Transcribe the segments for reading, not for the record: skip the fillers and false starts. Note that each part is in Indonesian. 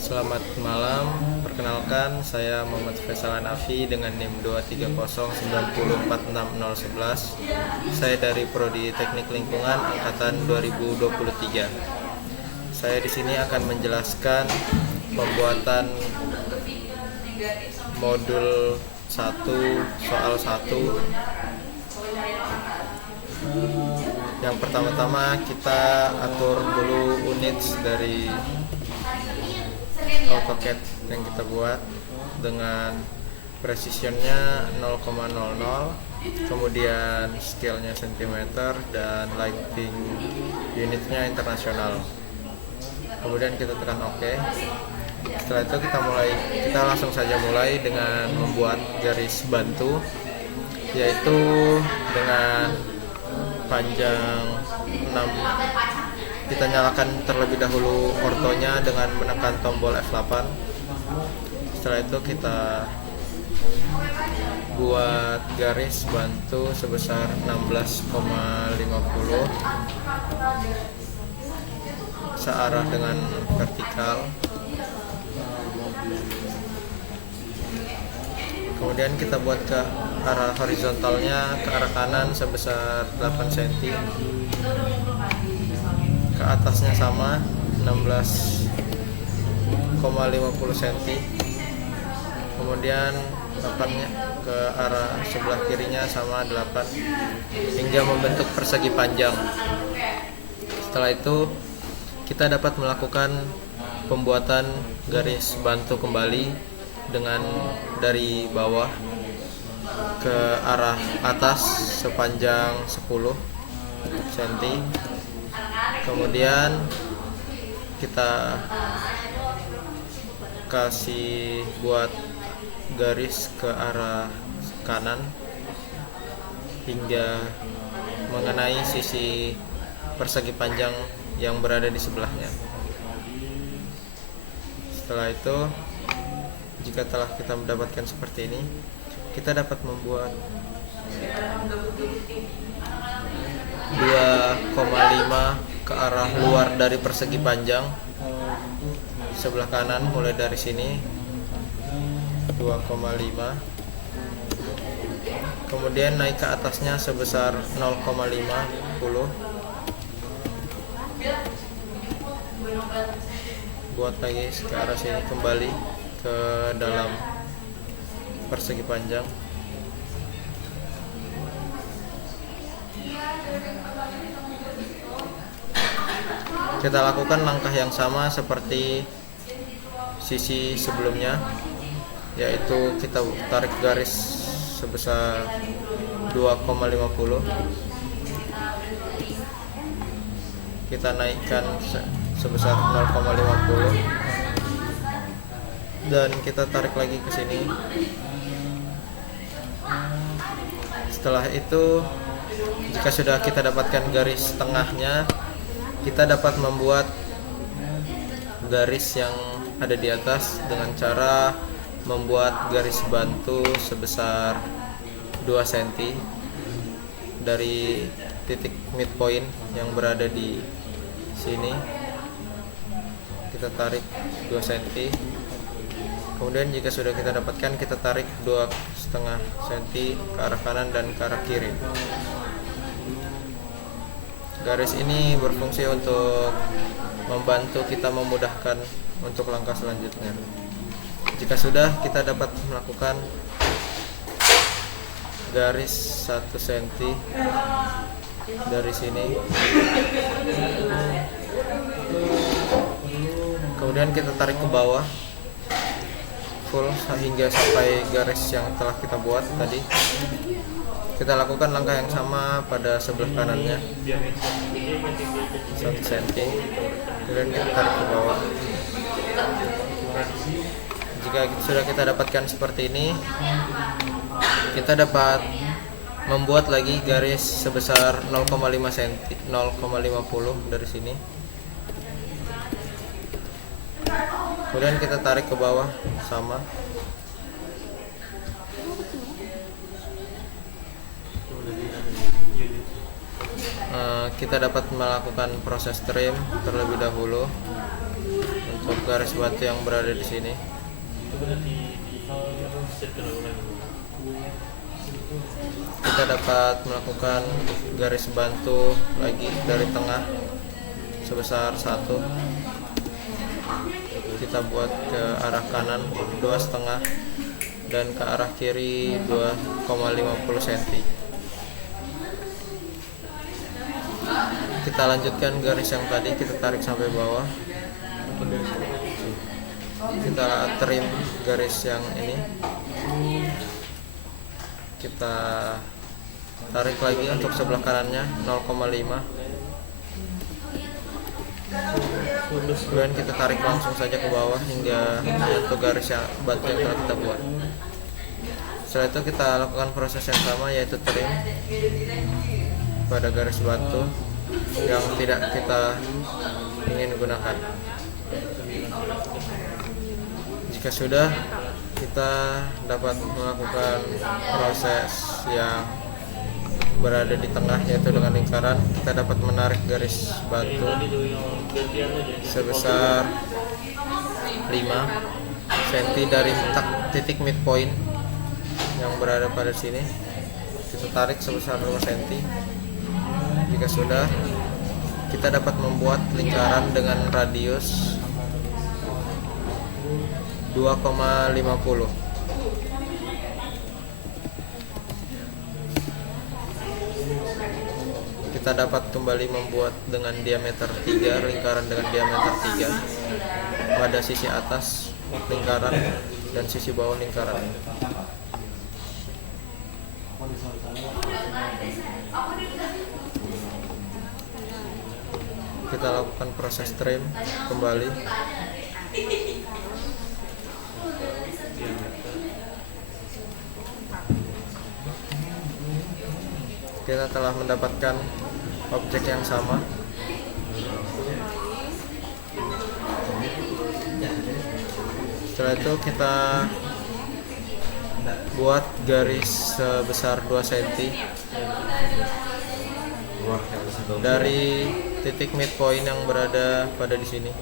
Selamat malam, perkenalkan saya Muhammad Faisal Hanafi dengan NIM 23090466011. Saya dari Prodi Teknik Lingkungan angkatan 2023. Saya di sini akan menjelaskan pembuatan modul 1 soal 1. Yang pertama-tama kita atur dulu unit dari AutoCAD yang kita buat dengan precisionnya 0,00, kemudian scale-nya cm dan lighting unitnya internasional. Kemudian kita tekan OK. Setelah itu kita langsung saja mulai dengan membuat garis bantu, yaitu dengan panjang 6. Kita nyalakan terlebih dahulu ortonya dengan menekan tombol F8. Setelah itu kita buat garis bantu sebesar 16,50 searah dengan vertikal. Kemudian kita buat ke arah horizontalnya ke arah kanan sebesar 8 cm. Ke atasnya sama 16,50 cm. Kemudian 8-nya ke arah sebelah kirinya sama 8 hingga membentuk persegi panjang. Setelah itu kita dapat melakukan pembuatan garis bantu kembali dengan dari bawah ke arah atas sepanjang 10 cm. Kemudian kita kasih buat garis ke arah kanan hingga mengenai sisi persegi panjang yang berada di sebelahnya. Setelah itu, jika telah kita mendapatkan seperti ini, kita dapat membuat 2,5 ke arah luar dari persegi panjang sebelah kanan, mulai dari sini 2,5, kemudian naik ke atasnya sebesar 0,50, buat lagi ke arah sini, kembali ke dalam persegi panjang. Kita lakukan langkah yang sama seperti sisi sebelumnya, yaitu kita tarik garis sebesar 2,50, kita naikkan sebesar 0,50 dan kita tarik lagi ke sini. Setelah itu, jika sudah kita dapatkan garis tengahnya, kita dapat membuat garis yang ada di atas dengan cara membuat garis bantu sebesar 2 cm dari titik midpoint yang berada di sini. Kita tarik 2 cm. Kemudian jika sudah kita dapatkan, kita tarik 2,5 cm ke arah kanan dan ke arah kiri. Garis ini berfungsi untuk membantu kita memudahkan untuk langkah selanjutnya. Jika sudah, kita dapat melakukan garis 1 cm dari sini. Kemudian kita tarik ke bawah full hingga sampai garis yang telah kita buat tadi. Kita lakukan langkah yang sama pada sebelah kanannya 1 cm. Kemudian kita tarik ke bawah. Jika sudah kita dapatkan seperti ini, kita dapat membuat lagi garis sebesar 0,5 cm, 0,50 dari sini. Kemudian kita tarik ke bawah sama. Kita dapat melakukan proses trim terlebih dahulu. garis batu yang berada di sini. Kita dapat melakukan garis bantu lagi dari tengah sebesar 1. Kita buat ke arah kanan 2,5 dan ke arah kiri 2,50 cm. Kita lanjutkan garis yang tadi, kita tarik sampai bawah. Kita trim garis yang ini, kita tarik lagi untuk sebelah kanannya 0,5. Kemudian kita tarik langsung saja ke bawah hingga menyentuh garis yang batu yang telah kita buat. Setelah itu kita lakukan proses yang sama, yaitu trim pada garis batu yang tidak kita ingin gunakan. Jika sudah, kita dapat melakukan proses yang berada di tengah, yaitu dengan lingkaran. Kita dapat menarik garis batu sebesar 5 cm dari titik midpoint yang berada pada sini. Kita tarik sebesar 5 cm. Jika sudah, kita dapat membuat lingkaran dengan radius 2,50. Kita dapat kembali membuat dengan diameter 3, lingkaran dengan diameter 3 pada sisi atas lingkaran dan sisi bawah lingkaran. Kita lakukan proses trim kembali. Kita telah mendapatkan objek yang sama. Setelah itu kita buat garis sebesar 2 cm dari titik midpoint yang berada pada di sini. 2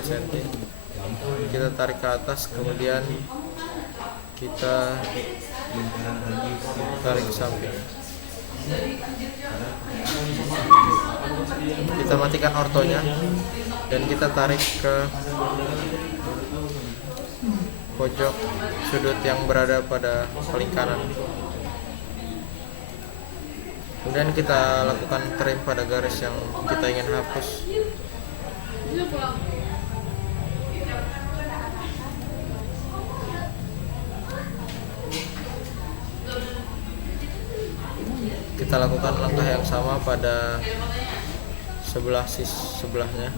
cm. Kita tarik ke atas, kemudian kita tarik ke samping. Kita matikan ortonya dan kita tarik ke pojok sudut yang berada pada paling kanan. Kemudian kita lakukan trim pada garis yang kita ingin hapus. Kita lakukan langkah yang sama pada sebelahnya.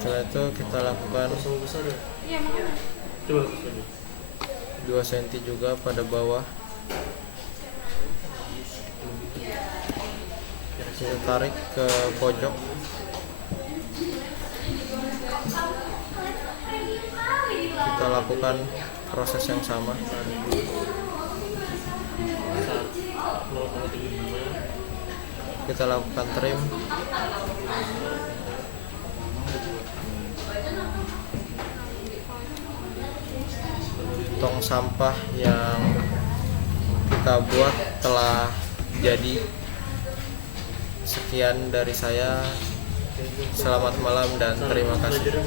Setelah itu kita lakukan 2 cm juga pada bawah. Kita tarik ke pojok. Kita lakukan proses yang sama. Kita lakukan trim. Tong sampah yang kita buat telah jadi. Sekian dari saya. Selamat malam dan terima kasih.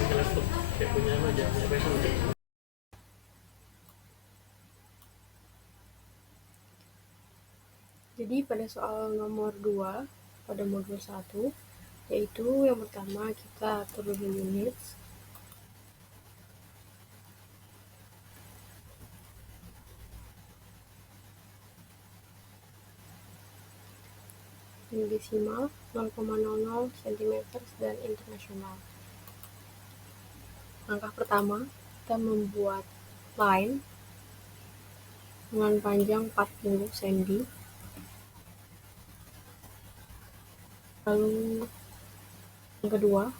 Jadi pada soal nomor 2 pada modul 1, yaitu yang pertama kita atur dulu units. Desimal 0,00 cm dan internasional. Langkah pertama, kita membuat line dengan panjang 40 cm. Lalu yang kedua,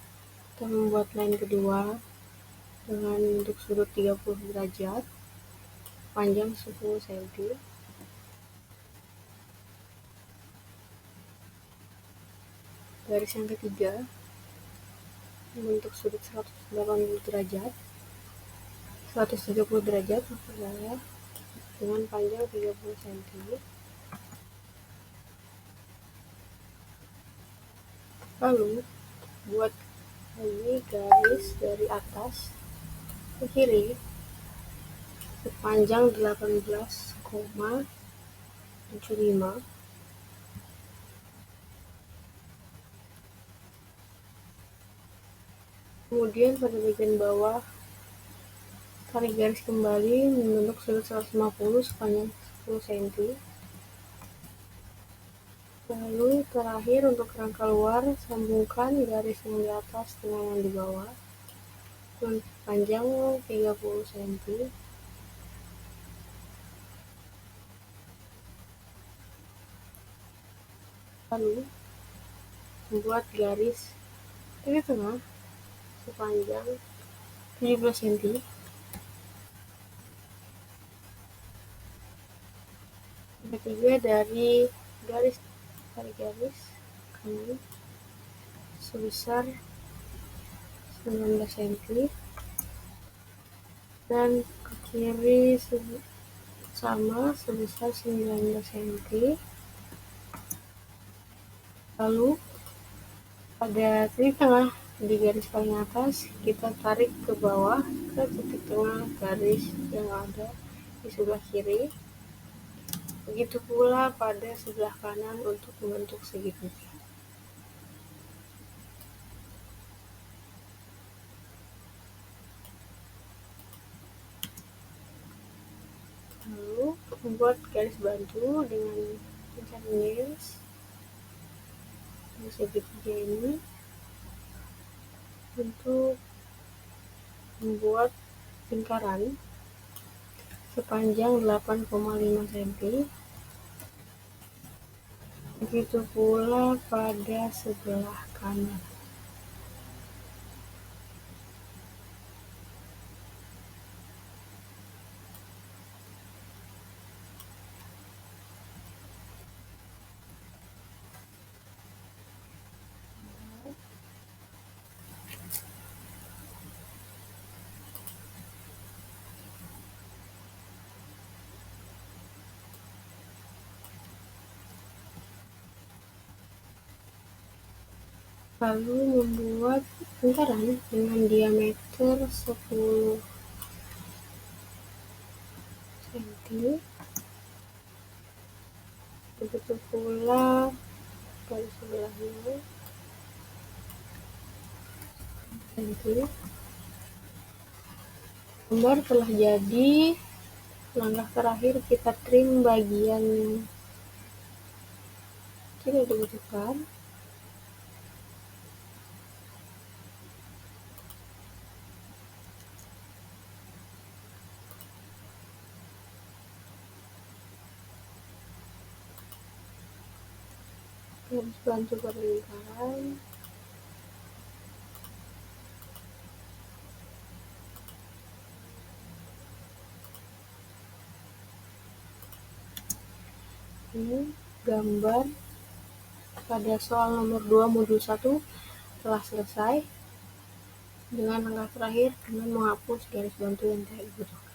kita membuat line kedua dengan bentuk sudut 30 derajat, panjang 10 cm. Garis yang ketiga membentuk sudut 180 derajat, 130 derajat maksud saya, dengan panjang 30 cm. Lalu buat lagi garis dari atas ke kiri sepanjang 18,75. Kemudian pada bagian bawah tarik garis kembali membentuk sudut 150 sepanjang 10 cm. Lalu terakhir untuk kerangka luar, sambungkan garis yang di atas dengan yang di bawah dengan panjang 30 cm. Lalu membuat garis di tengah sepanjang 17 cm. Ketiga dari garis kanan sebesar 19 cm dan ke kiri sama sebesar 19 cm. Lalu pada titik tengah di garis paling atas kita tarik ke bawah ke titik tengah garis yang ada di sebelah kiri. Begitu pula pada sebelah kanan untuk membentuk segitiga. Lalu membuat garis bantu dengan pencet minus di segitiga ini untuk membuat lingkaran sepanjang 8,5 cm. Begitu pula pada sebelah kanan. Lalu membuat lingkaran dengan diameter 10 cm. Begitu pula pada sebelahnya cm. Gambar telah jadi. Langkah terakhir kita trim bagian yang tidak dibutuhkan. Garis bantu pada lingkaran. Ini gambar pada soal nomor 2 modul 1 telah selesai dengan langkah terakhir dengan menghapus garis bantu yang tidak dibutuhkan.